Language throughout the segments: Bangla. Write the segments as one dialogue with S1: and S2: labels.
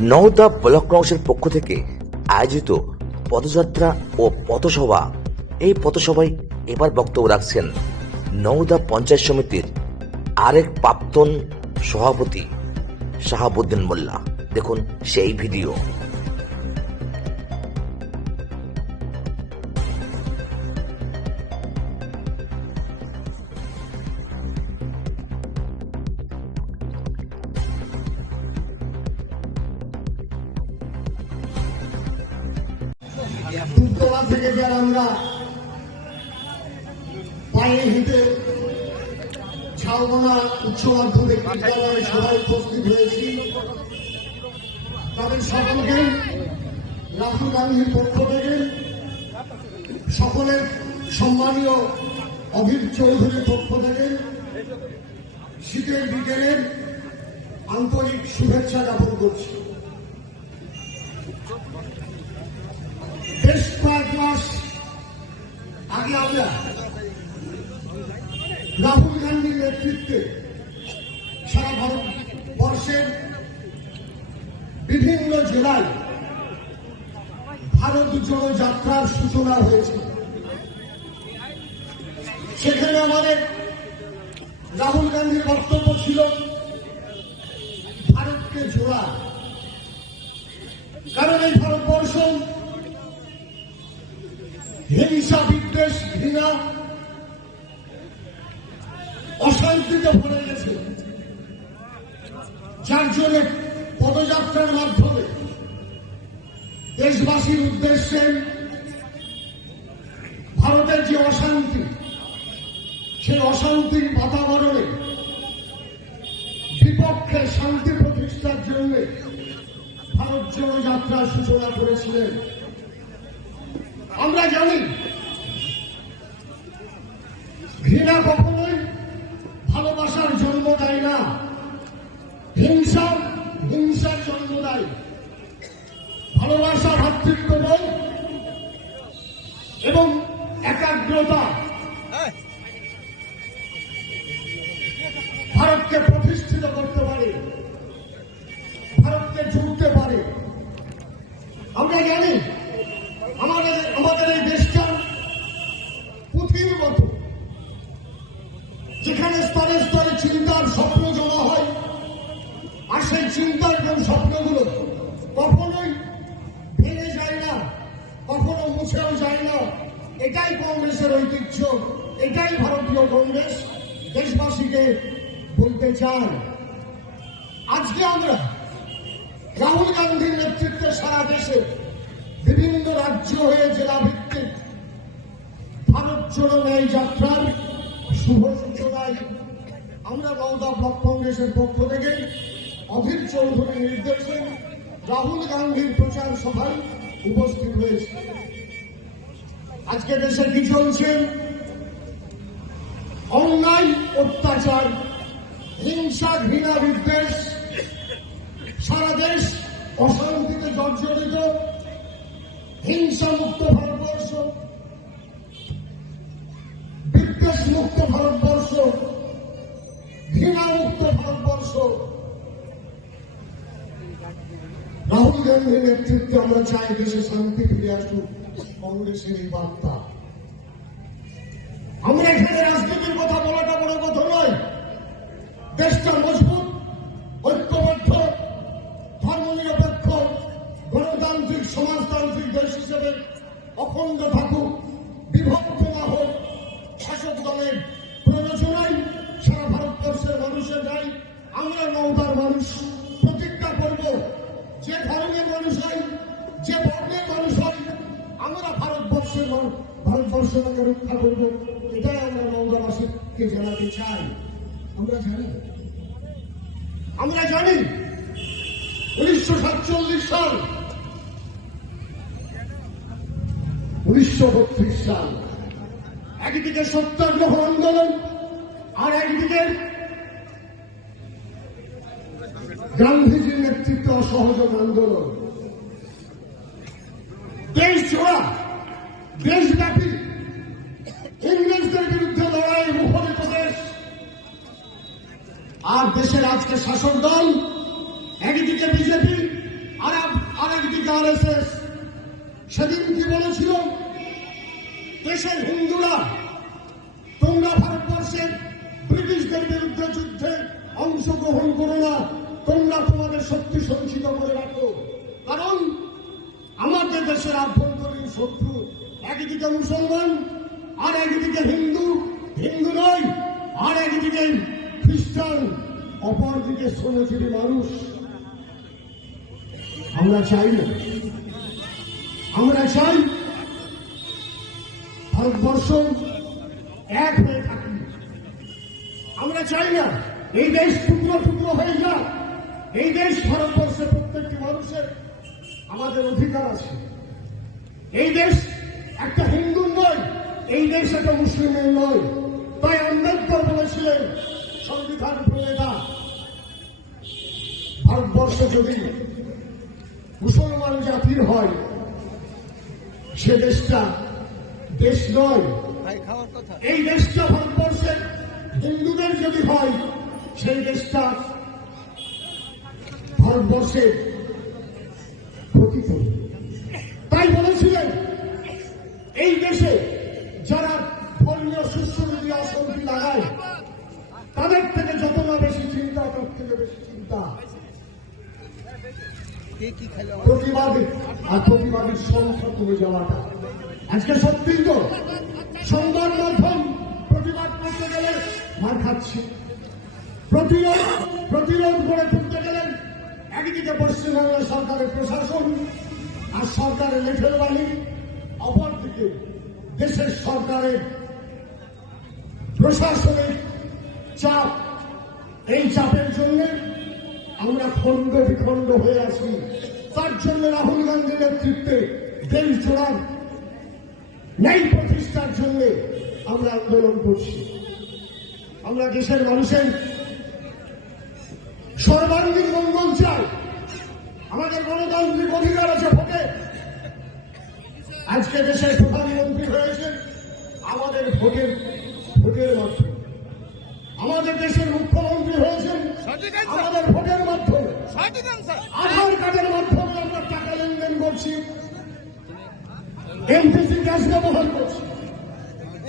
S1: নওদা ব্লক কংগ্রেসের পক্ষ থেকে আয়োজিত পদযাত্রা ও পথসভা। এই পথসভায় এবার বক্তব্য রাখছেন নওদা পঞ্চায়েত সমিতির আরেক প্রাক্তন সভাপতি শাহাবুদ্দিন মোল্লা। দেখুন সেই ভিডিও।
S2: পায়ে হেঁটে ঝালমোনা উচ্চ মাধ্যমিক বিদ্যালয়ে সবাই উপস্থিত হয়েছি। তাদের সকলকে, রাহুল গান্ধীর পক্ষ থেকে সকলের সম্মানীয় অভির চৌধুরীর পক্ষ থেকে শীতের বিকেলের আন্তরিক শুভেচ্ছা জ্ঞাপন করছি। বেশ কয়েক মাস আগে আমরা রাহুল গান্ধীর নেতৃত্বে সারা ভারতবর্ষের বিভিন্ন জেলায় ভারত জোড়ো যাত্রার সূচনা হয়েছে। সেখানে আমাদের রাহুল গান্ধীর বক্তব্য ছিল, ভারতকে জোড়া। কারণ এই ভারতবর্ষ হিংসা বিদ্বেষ ঘৃণা অশান্তিতে ভরে গেছে। যার জন্য পদযাত্রার মাধ্যমে দেশবাসীর উদ্দেশ্যে ভারতের যে অশান্তি, সেই অশান্তির বাতাবরণে বিপক্ষে শান্তি প্রতিষ্ঠার জন্য ভারত জোড়ো যাত্রার সূচনা করেছিলেন। আমরা জানি আমরা জানি আমাদের আমাদের এই দেশটা পুঁথির মতো। যেখানে স্তরে স্তরে চিন্তার স্বপ্ন জমা হয়, আর সেই চিন্তার এবং স্বপ্নগুলো কখনোই ভেঙে যায় না, কখনো মুছেও যায় না। এটাই কংগ্রেসের ঐতিহ্য, এটাই ভারতীয় কংগ্রেস। দেশবাসীকে বলতে চান আজকে আমরা রাহুল গান্ধীর নেতৃত্বে সারা দেশে বিভিন্ন রাজ্য হয়ে জেলা ভিত্তিক ভারত জোড়ো ন্যায় যাত্রার শুভ সূচনায় আমরা নওদা ব্লক কংগ্রেসের পক্ষ থেকে অধীর চৌধুরীর নির্দেশে রাহুল গান্ধীর প্রচার সভায় উপস্থিত হয়েছে। আজকে দেশে কি চলছে? অন্যায়, অত্যাচার, হিংসা, ঘৃণা, বিদ্বেষ, সারা দেশ অশান্তিতে জর্জরিত। হিংসা মুক্ত ভারতবর্ষ বিদ্বেষ মুক্ত ভারতবর্ষ ঘৃণা মুক্ত ভারতবর্ষ। রাহুল গান্ধীর নেতৃত্বে আমরা চাই দেশে শান্তি ফিরে আসুক, কংগ্রেসের এই বার্তা। আমরা এখানে রাজনীতির কথা বলাটা বড় কথা নয়। অখণ্ড থাকুক বিভক্ত না হোক, শাসক দলের প্রয়োজনায় সারা ভারতবর্ষের মানুষের গাই আমরা নৌদার মানুষ। প্রতিজ্ঞা করব, যে ধর্মের মানুষ হয়, যে বর্ণের মানুষ হয়, আমরা ভারতবর্ষের মানুষ ভারতবর্ষকে রক্ষা করব। এটাই আমরা নৌদাবাসীকে জানাতে চাই। আমরা জানি। আমরা জানি। উনিশশো সাতচল্লিশ সাল উনিশশো বত্রিশ সাল। একদিকে সত্যাগ্রহ আন্দোলন আর একদিকে গান্ধীজির নেতৃত্বে অসহযোগ আন্দোলন। দেশ জোড়া দেশব্যাপী ইংরেজদের বিরুদ্ধে লড়াই মুখরিত দেশ আর দেশের আজকে শাসক দল, একদিকে বিজেপি আর একদিকে আর আরএসএস। সেদিন দেশের হিন্দুরা, তোমরা ভারতবর্ষের ব্রিটিশদের বিরুদ্ধে যুদ্ধে অংশগ্রহণ করো না, তোমরা তোমাদের শক্তি সঞ্চিত করে রাখো। কারণ আমাদের দেশের আভ্যন্তরীণ শত্রু একদিকে মুসলমান, আর একদিকে হিন্দু। হিন্দু নয়, আর একদিকে খ্রিস্টান, অপরদিকে শ্রমজীবী মানুষ। আমরা চাই না। আমরা চাই ভারতবর্ষ এক হয়ে থাকি। আমরা চাই না এই দেশ টুকরো টুকরো হয়ে যাক। এই দেশ ভারতবর্ষের প্রত্যেকটি মানুষের আমাদের অধিকার আছে। এই দেশ একটা হিন্দু নয়, এই দেশ একটা মুসলিমের নয়। তাই আম্বেদকর বলেছিলেন সংবিধান প্রণেতা ভারতবর্ষ যদি মুসলমান জাতির হয়, সে দেশটা দেশ নয়। এই দেশটা ভারতবর্ষের হিন্দুদের যদি হয় সেই দেশটা ভারতবর্ষের করবে তাই বলেছিলেন এই দেশে যারা ধর্মীয় সুশ্রী অশান্তি লাগায় তাদের থেকে যত না বেশি চিন্তা তার থেকে বেশি চিন্তা। প্রতিবাদী আর প্রতিবাদীর সংখ্যা কমে যাওয়াটা। আজকে সত্যি তো সংবাদ মাধ্যম প্রতিবাদ করতে গেলে মার খাচ্ছে। প্রতিরোধ প্রতিরোধ করে তুলতে গেলেন একদিকে পশ্চিমবাংলা সরকারের প্রশাসন আর সরকারের লেঠের বাণী অপরদিকে দেশের সরকারের প্রশাসনিক চাপ। এই চাপের জন্য আমরা খণ্ড বিখণ্ড হয়ে আছি। তার জন্য রাহুল গান্ধীর নেতৃত্বে দেশ জোড়ার ন্যায় প্রতিষ্ঠার জন্য আমরা আন্দোলন করছি। আমরা দেশের মানুষের সর্বাঙ্গীন মঙ্গল চাই। আমাদের গণতান্ত্রিক অধিকার আছে ভোটে। আজকে দেশের প্রধানমন্ত্রী হয়েছেন আমাদের ভোটের ভোটের মাধ্যমে। আমাদের দেশের মুখ্যমন্ত্রী হয়েছেন আমাদের ভোটের মাধ্যমে। আধার কার্ডের মাধ্যমে আমরা টাকা লেনদেন করছি। এমপিসি গ্যাস ব্যবহার করছি।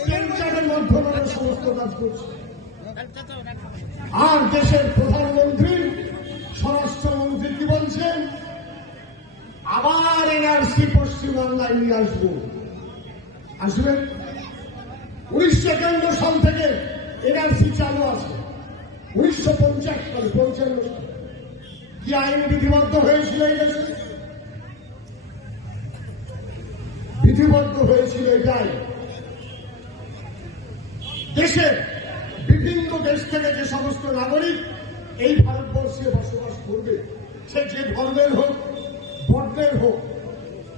S2: পেন কার্ডের মাধ্যমে সমস্ত কাজ করছি। আর দেশের প্রধানমন্ত্রী, স্বরাষ্ট্রমন্ত্রী কি বলছেন? আবার এনআরসি পশ্চিমবাংলায় নিয়ে আসব। আসবেন উনিশশো একান্ন সাল থেকে এনআরসি চালু আছে। উনিশশো পঞ্চাশ সাল, পঞ্চান্ন সাল। কি আইন বিধিবদ্ধ হয়েছিল এই দেশে? বিধিবদ্ধ হয়েছিল এটাই। দেশের বিভিন্ন দেশ থেকে যে সমস্ত নাগরিক এই ভারতবর্ষে বসবাস করবে, সে যে ধর্মের হোক, বর্ণের হোক,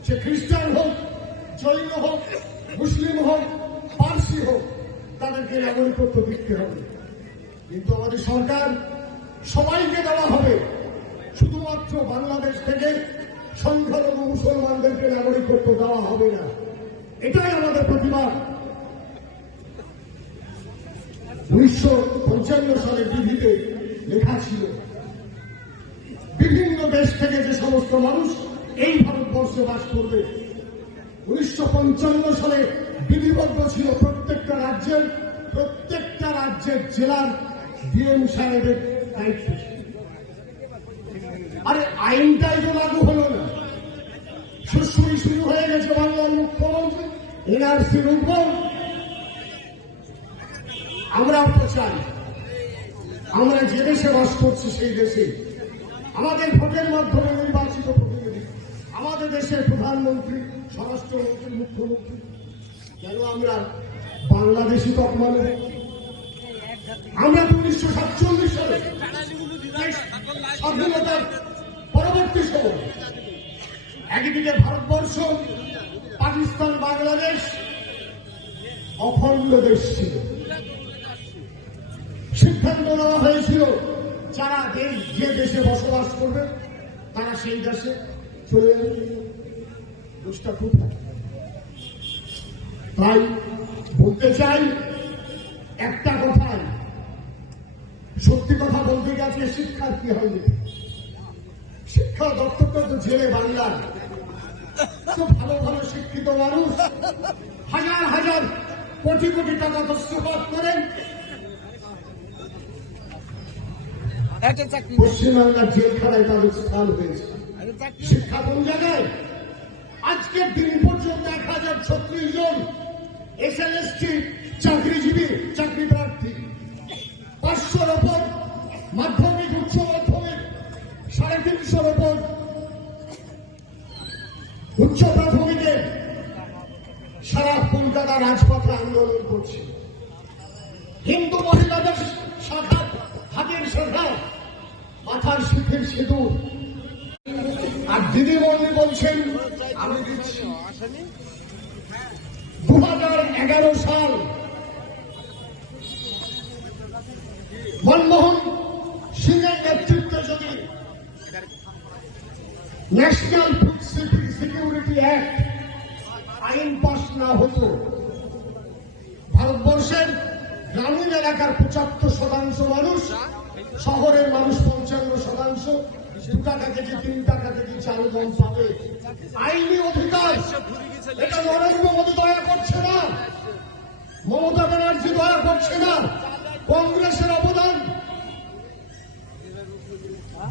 S2: সে খ্রিস্টান হোক, জৈন হোক, মুসলিম হোক, পার্সি হোক, তাদেরকে নাগরিকত্ব দিতে হবে। কিন্তু আমাদের সরকার সবাইকে দেওয়া হবে, শুধুমাত্র বাংলাদেশ থেকে সংখ্যালঘু মুসলমানদেরকে নাগরিকত্ব দেওয়া হবে না। এটাই আমাদের প্রতিবাদ। উনিশশো পঞ্চান্ন সালের বিধিতে লেখা ছিল, বিভিন্ন দেশ থেকে যে সমস্ত মানুষ এই ভারতবর্ষে বাস করবে। উনিশশো পঞ্চান্ন সালে বিধিবদ্ধ ছিল প্রত্যেকটা রাজ্যের প্রত্যেকটা রাজ্যের জেলার ডিএম সাহেবের দায়িত্ব। আরে আইনটাই তো লাগু হলো না সুশ্রী শুরু হয়ে গেছে বাংলার মুখ্যমন্ত্রী আমরাও তো চাই, আমরা যে দেশে বাস করছি সেই দেশে আমাদের ভোটের মাধ্যমে নির্বাচিত প্রতিনিধি, আমাদের দেশের প্রধানমন্ত্রী, স্বরাষ্ট্রমন্ত্রী, মুখ্যমন্ত্রী কেন আমরা বাংলাদেশি তকমা নেব? আমরা উনিশশো সাতচল্লিশ সালে স্বাধীনতার পরবর্তী সময়, একদিকে ভারতবর্ষ, পাকিস্তান, বাংলাদেশ, অখণ্ড দেশ ছিল। সিদ্ধান্ত নেওয়া হয়েছিল, যারা দেশ, যে দেশে বসবাস করবে, তারা সেই দেশে চলে দোষটা খুব তাই বলতে চাই, একটা কথাই, সত্যি কথা বলতে গেছে শিক্ষার কি হয়নি শিক্ষা দপ্তরটা তো জেলে বাংলার। তো ভালো ভালো শিক্ষিত মানুষ। হাজার হাজার কোটি কোটি টাকা দস্তুপাত করেন। পশ্চিমবাংলার জেলখানায় তাদের স্থান হয়েছে। শিক্ষা কোন জায়গায়? আজকের দিন পর্যন্ত এক হাজার ছত্রিশ জন এস এল এস টি চাকরিজীবী চাকরি প্রার্থী। পাঁচশোর ওপর মাধ্যমিক কলকাতা রাজপথে আন্দোলন করছে। হিন্দু মহিলাদের শাখা হাতের শাখা মাথার সুখের সিঁদুর। আর দিদিমণি বলছেন, আমি দিচ্ছি। দু এগারো সাল মনমোহন সিংয়ের নেতৃত্বে যদি ন্যাশনাল ফুড সিকিউরিটি অ্যাক্ট আইন পাশ না হতো ভারতবর্ষের গ্রামীণ এলাকার পঁচাত্তর শতাংশ মানুষ, শহরের মানুষ পঞ্চান্ন শতাংশ, দু টাকা কেজি, তিন টাকা কেজি চাল গম পাবে। আইনি অধিকার, এটা নরেন্দ্র মোদী দয়া করছে না। মমতা ব্যানার্জি দয়া করছে না। কংগ্রেসের অবদান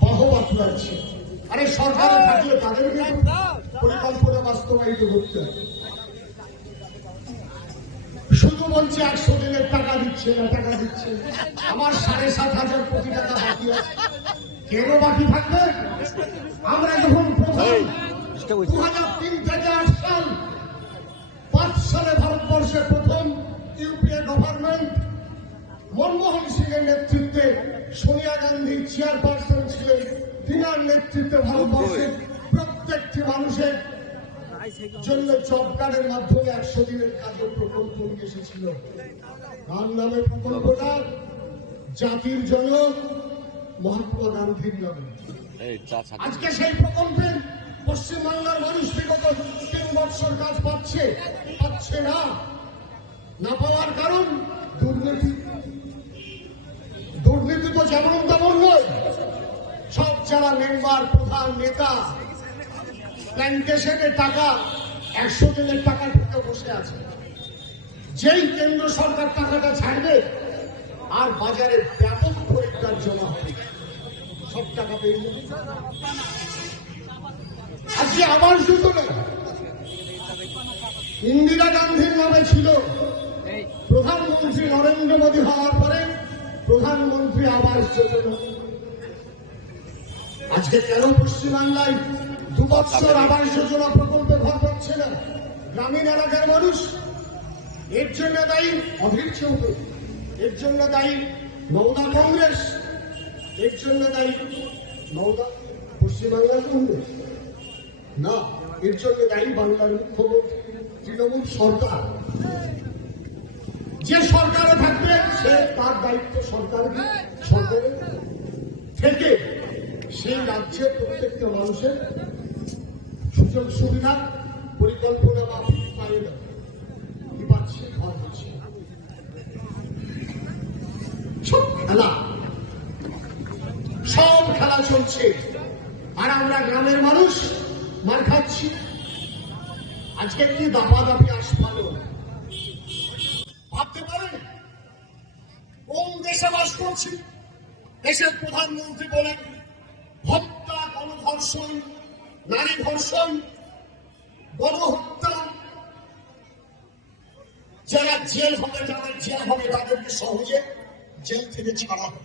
S2: বাহবা কুড়াচ্ছে আরে সরকারে থাকলে তাদেরকে পরিকল্পনা বাস্তবায়িত করতে হবে। শুধু বলছে একশো দিনের টাকা দিচ্ছে না টাকা দিচ্ছে আমার সাড়ে সাত হাজার কোটি টাকা বাকি আছে। কেন বাকি থাকবে? আমরা যখন প্রথম দু হাজার তিন থেকে আট সাল পাঁচ সালে ভারতবর্ষের প্রথম ইউপিএ গভর্নমেন্ট মনমোহন সিং এর নেতৃত্বে সোনিয়া গান্ধী চেয়ারপারসন ছিলেন। তিনার নেতৃত্বে ভারতবর্ষের প্রত্যেকটি মানুষের জন্য জব কার্ডের মাধ্যমে একশো দিনের কাজের প্রকল্প নিয়ে এসেছিল। তার নামে প্রকল্পটা জাতির জনক মহাত্মা গান্ধীর নামে। আজকে সেই প্রকল্পে পশ্চিমবাংলার মানুষ বিগত তিন বছর কাজ পাচ্ছে পাচ্ছে না। না পাওয়ার কারণ দুর্নীতি। দুর্নীতি তো যেমন তেমন নয় সব যারা মেম্বার প্রধান নেতা প্ল্যান্টেশনের টাকা, একশো দিনের টাকা ঢুকে বসে আছে। যেই কেন্দ্র সরকার টাকাটা ছাড়বে, আর বাজারে ব্যাপক খরিদ্দার জমা হবে। সব টাকা পেয়ে যাবে। আজকে আবার যোজনা ইন্দিরা গান্ধীর নামে ছিল। প্রধানমন্ত্রী নরেন্দ্র মোদী হওয়ার পরে প্রধানমন্ত্রী আবাস যোজনা আজকে কেন পশ্চিমবাংলায় দু বছর আবাস যোজনা প্রকল্পে ঘর পাচ্ছে না গ্রামীণ এলাকার মানুষ। এর জন্য দায়ী অধীর চৌধুরী। এর জন্য দায়ী নৌদা কংগ্রেস। এর জন্য দায়ী নৌদা পশ্চিমবাংলার কংগ্রেস। না, এর জন্য দায়ী বাংলার মুখ্যমন্ত্রী তৃণমূল সরকার। যে সরকারে থাকবে, সে তার দায়িত্ব সরকারকে সরকারের। থেকে সেই রাজ্যের প্রত্যেকটা মানুষের সুযোগ সুবিধা পরিকল্পনা বা পায় না কি পাচ্ছে ঘর পাচ্ছে সব খেলা। সব খেলা চলছে। আর আমরা গ্রামের মানুষ, মার খাচ্ছি। আজকে কি দাপাদাপি আসপালো ভাবতে পারেন? কোন দেশে বাস করছি? দেশের প্রধানমন্ত্রী বলেন হত্যা গণধর্ষণ নারী ধর্ষণ গণহত্যা। যারা জেল হবে যারা জেল হবে তাদেরকে সহজে জেল থেকে ছাড়া হবে।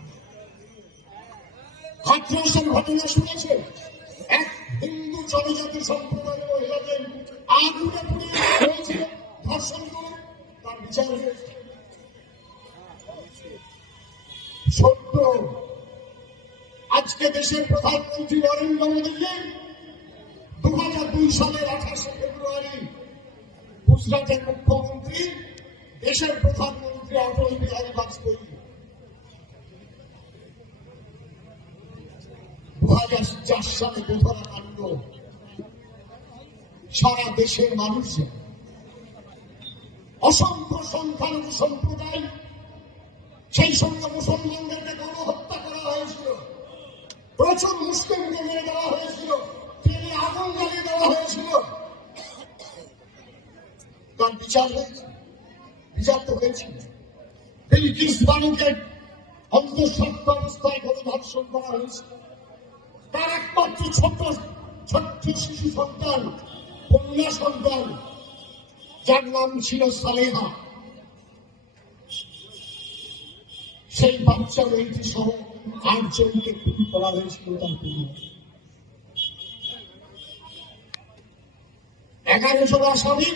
S2: ঘটনা শুনেছে, এক হিন্দু জনজাতি সম্প্রদায়ের মহিলাদের আগুনে ধর্ষণ করে, তার বিচার হয়েছে। সত্য। আজকে দেশের প্রধানমন্ত্রী নরেন্দ্র হাজার দুই সালের আঠাশে ফেব্রুয়ারি গুজরাটের মুখ্যমন্ত্রী, দেশের প্রধানমন্ত্রী অটল বিহারী বাজপেয়ী। দু হাজার চার সালে কাণ্ড সারা দেশের মানুষ অসংখ্য সংখ্যালঘু সম্প্রদায় সেই সঙ্গে মুসলমানদেরকে গণহত্যা করা হয়েছিল। প্রচুর মুসলিমকে মেরে দেওয়া হয়েছিল। আগুন জ্বালিয়ে দেওয়া হয়েছিল। বিচার হয়েছে বিচার তো হয়েছে বিলকিস বানুকে অন্তঃসত্ত্ব অবস্থায় করে ধর্ষণ করা হয়েছে তার একমাত্র ছোট, ছোট্ট শিশু সন্তান, কন্যা সন্তান, যার নাম ছিল সালেহা। সেই বাচ্চা মেয়েটি সহ আটজনকে খুন করা হয়েছিল তার পরিবার। এগারো জন আসামি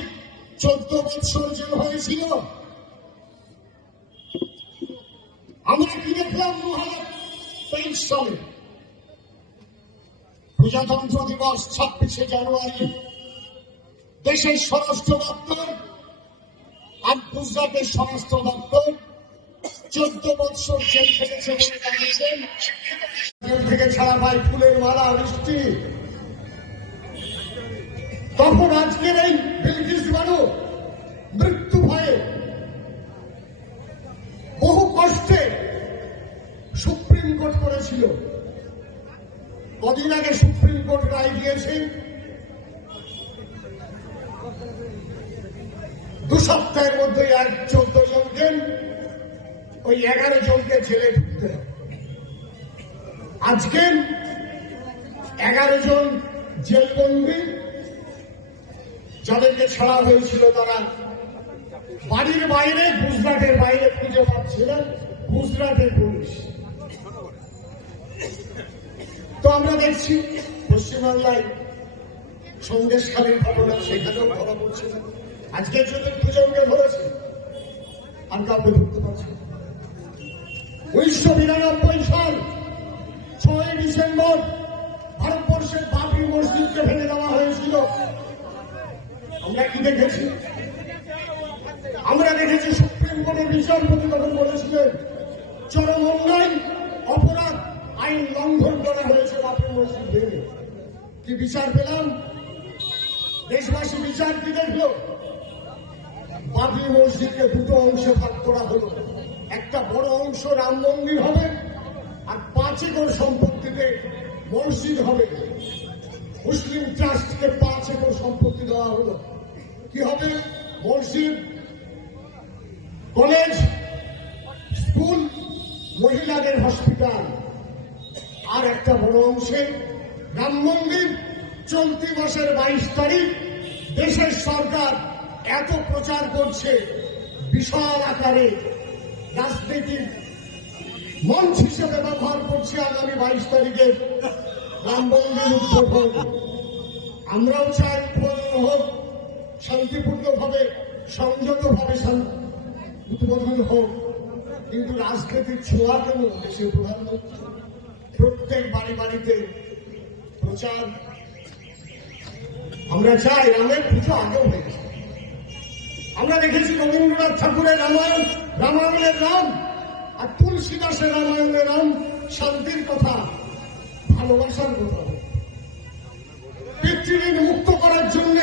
S2: চোদ্দ বছর জেল হয়েছিল আমরা কি দেখলাম দু হাজার তেইশ সালে। প্রজাতন্ত্র দিবস ছাব্বিশে জানুয়ারি। দেশের স্বরাষ্ট্র দপ্তর, আর গুজরাটের স্বরাষ্ট্র দপ্তর চোদ্দ বৎসর জেল খেটেছে বলে জানিয়েছেন জেল থেকে ছাড়া পায় ফুলের মালা বৃষ্টি তখন আজকের এই বিলকিস বানু মৃত্যু ভয়ে বহু কষ্টে সুপ্রিম কোর্ট করেছিল। কদিন আগে সুপ্রিম কোর্ট রায় দিয়েছে। দু সপ্তাহের মধ্যে এক চোদ্দ জনকে, ওই এগারো জনকে জেলে ঢুকতে আজকে এগারো জন জেলবন্দি যাদেরকে ছাড়া হয়েছিল তারা বাড়ির বাইরে, গুজরাটের বাইরে খুঁজে পাচ্ছিলেন, গুজরাটের পুলিশ। তো আমরা দেখছি পশ্চিমবাংলায় সন্দেশখালীর ঘটনা, সেখানেও ধরা পড়ছে। আজকে যদি দুজনকে ধরেছে। আর কাউকে ধরতে পারছে উনিশশো বিরানব্বই সাল ছয় ডিসেম্বর, ভারতবর্ষের বাবরি মসজিদকে ভেঙে দেওয়া হয়েছিল। আমরা কি দেখেছি? আমরা দেখেছি সুপ্রিম কোর্টের বিচারপতি তখন বলেছিলেন, চরম অন্যায়, অপরাধ, আইন লঙ্ঘন করা হয়েছে বাবরি মসজিদ কি বিচার পেলাম? দেশবাসী বিচার কি দেখল? বাবরি মসজিদকে দুটো অংশে ভাগ করা হলো। একটা বড় অংশ রাম মন্দির হবে, আর পাঁচ একর সম্পত্তিতে মসজিদ হবে। মুসলিম ট্রাস্টকে পাঁচ একর সম্পত্তি দেওয়া হলো। কি হবে? মসজিদ, কলেজ, স্কুল, মহিলাদের হসপিটাল। আর একটা বড় অংশে রাম মন্দির। চলতি মাসের বাইশ তারিখ দেশের সরকার এত প্রচার করছে বিশাল আকারে। রাজনীতির মঞ্চ হিসেবে ব্যবহার করছে আগামী বাইশ তারিখে। মন্দির উদ্বোধন আমরাও চাই উদ্বোধন হোক, শান্তিপূর্ণভাবে, সংযতভাবে উদ্বোধন হোক। কিন্তু রাজনীতির ছোঁয়া কেন দেশের প্রধানমন্ত্রী? প্রত্যেক বাড়ি বাড়িতে প্রচার। আমরা চাই রামের পুজো আগেও হয়েছে আমরা দেখেছি রবীন্দ্রনাথ ঠাকুরের রামায়ণ, রামায়ণের রাম, আর তুলসী দাসের রামায়ণের রাম, শান্তির কথা। ভালোবাসার কথা পিতৃঋণ মুক্ত করার জন্য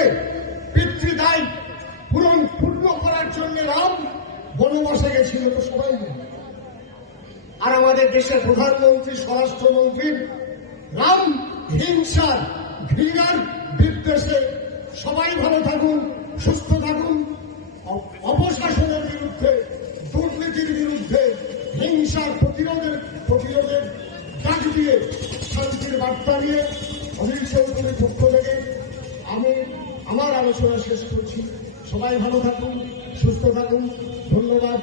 S2: পিতৃদায় পূরণ পূর্ণ করার জন্য রাম বনবাসে গেছিল তো সবাই আর আমাদের দেশের প্রধানমন্ত্রী, স্বরাষ্ট্রমন্ত্রী রাম হিংসার, ঘৃণার বিদ্বেষে সবাই ভালো থাকুন, সুস্থ থাকুন। অপশাসনের বিরুদ্ধে, দুর্নীতির বিরুদ্ধে, হিংসার প্রতিরোধের প্রতিরোধের ডাক দিয়ে শান্তির বার্তা নিয়ে অনিল পক্ষ থেকে আমি আমার আলোচনা শেষ করছি। সবাই ভালো থাকুন, সুস্থ থাকুন। ধন্যবাদ।